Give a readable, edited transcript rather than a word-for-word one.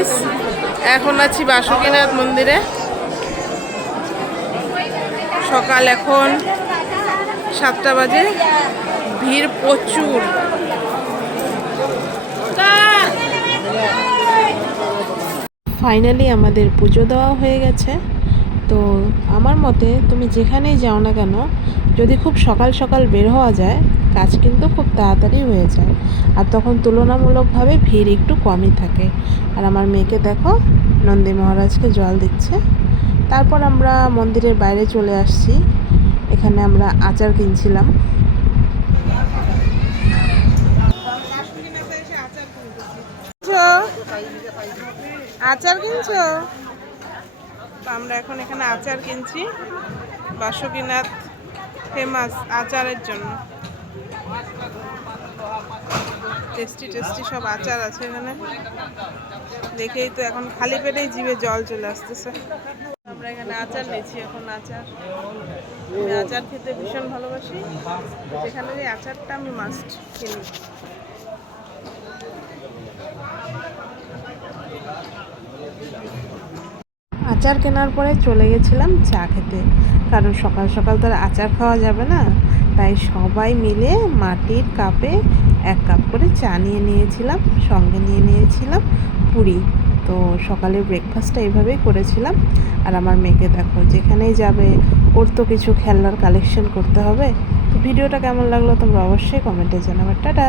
Guys, এখন আছি বাসুকীনাথ মন্দিরে। সকাল এখন 7টা বাজে, ভিড় প্রচুর। ফাইনালি আমাদের পুজো দেওয়া হয়ে গেছে। তো আমার মতে তুমি যেখানেই যাও না কেন, যদি খুব সকাল সকাল বের হওয়া যায়, কাজ কিন্তু খুব তাড়াতাড়ি হয়ে যায়, আর তখন তুলনামূলকভাবে ভিড় একটু কমই থাকে। আর আমার মেয়েকে দেখো, নন্দী মহারাজকে জল দিচ্ছে। তারপর আমরা মন্দিরের বাইরে চলে আসছি। এখানে আমরা আচার কিনছিলাম। আচার কিনছো? আমরা এখন এখানে আচার কিনছি। বাসুকীনাথ ফেমাস আচারের জন্য। টেস্টি টেস্টি সব আচার আছে এখানে। দেখেই তো এখন খালি পেটেই জিভে জল চলে আসতেছে। আমরা এখানে আচার নিয়েছি এখন। আমি আচার খেতে ভীষণ ভালোবাসি। যেখানে এই আচারটা আমি মাস্ট কিনি। আচার কেনার পরে চলে গেছিলাম চা খেতে, কারণ সকাল সকাল তো আর আচার খাওয়া যাবে না। তাই সবাই মিলে মাটির কাপে 1 কাপ করে চা নিয়ে নিয়েছিলাম, সঙ্গে নিয়ে নিয়েছিলাম পুরি। তো সকালের ব্রেকফাস্টটা এইভাবেই করেছিলাম। আর আমার মেয়েকে দেখো, যেখানেই যাবে ওর তো কিছু খেলনার কালেকশন করতে হবে। তো ভিডিওটা কেমন লাগলো তোমরা অবশ্যই কমেন্টে জানাবে। টাটা।